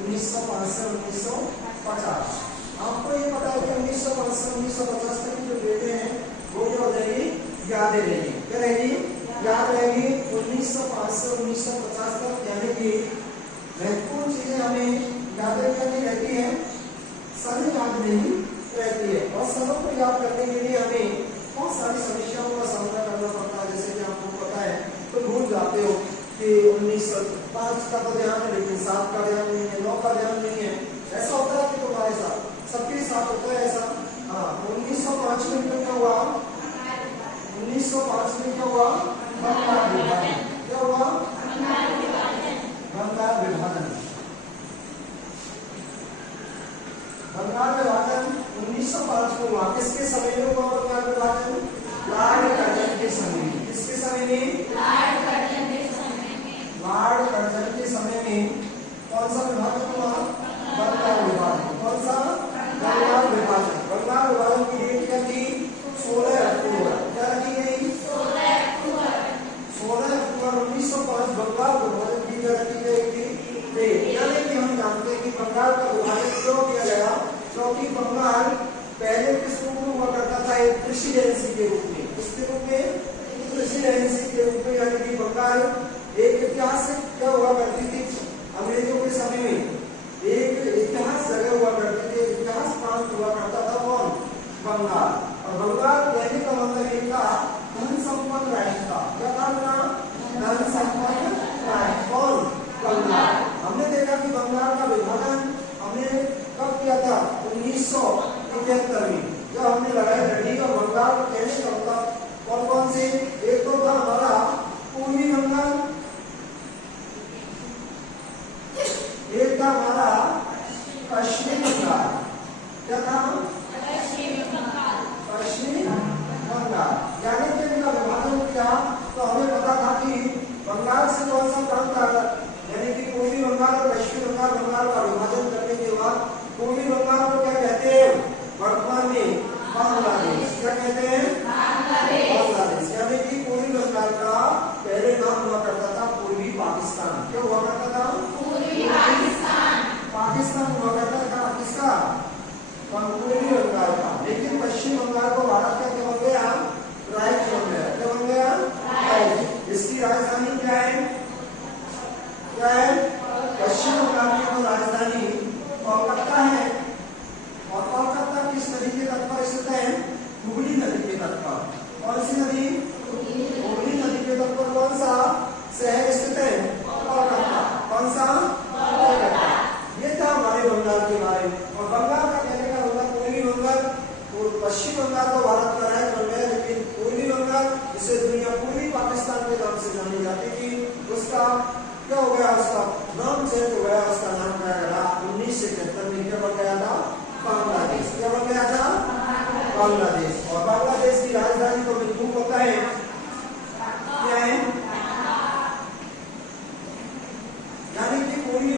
1905 से 1950। आपको ये पता है कि 1905 से 1950 तक की जो डेटें हैं वो क्या हो जाएगी, यादें रहेगी। क्या रहेगी, याद रहेगी। 1905 से 1950 तक यानी कि महत्वपूर्ण चीजें हमें याद रखनी रहती है, सारी याद नहीं रहती है। और सबों को याद करने के लिए हमें बहुत सारी समस्याओं का सामना करना पड़ता है। जैसे कि आपको पता है तो भूल जाते हो कि 1905 का तो ध्यान है लेकिन 7 का ध्यान नहीं है, 9 का ध्यान नहीं है। ऐसा होता है कि तुम्हारे साथ, सबके साथ होता है ऐसा। हाँ, 1905 में क्या हुआ, 1905 में क्या हुआ, बंगाल विभाजन। क्या हुआ, बंगाल विभाजन। बंगाल विभाजन 1905 को हुआ। किसके समय में हुआ बंगाल विभाजन, लॉर्ड कर्जन के समय में। किसके समय में, लॉर्ड कर्जन के समय में। लॉर्ड कर्जन के समय में कौन सा विभाजन हुआ, बंगाल विभाजन। कौन सा, बंगाल विभाजन। बंगाल विभाजन की डेट क्या थी, 16 अक्टूबर। क्या रखी गई, 16 अक्टूबर। 16 अक्टूबर 1905 बंगाल विभाजन की क्या रखी गई थी, डेट। यानी कि हम जानते हैं कि बंगाल का विभाजन क्यों किया गया, क्योंकि बंगाल पहले किस रूप में हुआ करता था, एक प्रेसिडेंसी के रूप में। किसके रूप में, प्रेसिडेंसी के रूप में। यानी कि बंगाल एक इतिहास क्या हुआ करती थी, अंग्रेजों के समय में एक इतिहास जगह हुआ करती थी, इतिहास प्रांत हुआ करता था। कौन, बंगाल। और बंगाल कहने का मतलब एक था धन संपन्न राज्य था। क्या था, धन संपन्न राज्य। कौन, बंगाल। हमने देखा कि बंगाल का विभाजन हमने कब किया था, 1971 में, जब हमने लगाई लड़ी। और बंगाल को कहने का मतलब कौन कौन से, एक तो था हमारा पूर्वी बंगाल, एक था हमारा पश्चिमी बंगाल। क्या था, पश्चिमी बंगाल। पश्चिमी बंगाल। यानी कि इनका विभाजन किया तो हमें पता था कि बंगाल से कौन सा प्रांत था, यानी कि पूर्वी बंगाल और पश्चिमी बंगाल। बंगाल का विभाजन करने के बाद पूर्वी बंगाल को क्या कहते हैं, वर्तमान में बांग्लादेश। क्या कहते हैं, बांग्लादेश। यानी कि पूर्वी बंगाल का पहले नाम हुआ करता था पूर्वी पाकिस्तान। क्या हुआ करता था, पूर्वी पाकिस्तान। पाकिस्तान हुआ करता था किसका, पूर्वी बंगाल का। लेकिन पश्चिम बंगाल को भारत का क्या बन गया, राज्य बन गया। क्या बन गया, राज्य। इसकी राजधानी क्या है, क्या है, पश्चिम बंगाल की राजधानी कोलकाता है। और कोलकाता किस नदी के तट पर स्थित है, हुगली नदी के तट पर। कौन सी नदी, हुगली नदी के तट पर कौन सा शहर स्थित है, कोलकाता। कौन सा, कोलकाता। ये था हमारे बंगाल के बारे में। और बंगाल का कहने का मतलब पूर्वी बंगाल, और पश्चिम बंगाल तो भारत का राज्य बन गया, लेकिन पूर्वी बंगाल जिसे दुनिया पूर्वी पाकिस्तान के नाम से जानी जाती थी, उसका क्या हो गया, उसका नाम चेंज हो गया। उसका नाम क्या गया, 1971 में क्या बन गया था, बांग्लादेश। क्या बन गया था, बांग्लादेश। और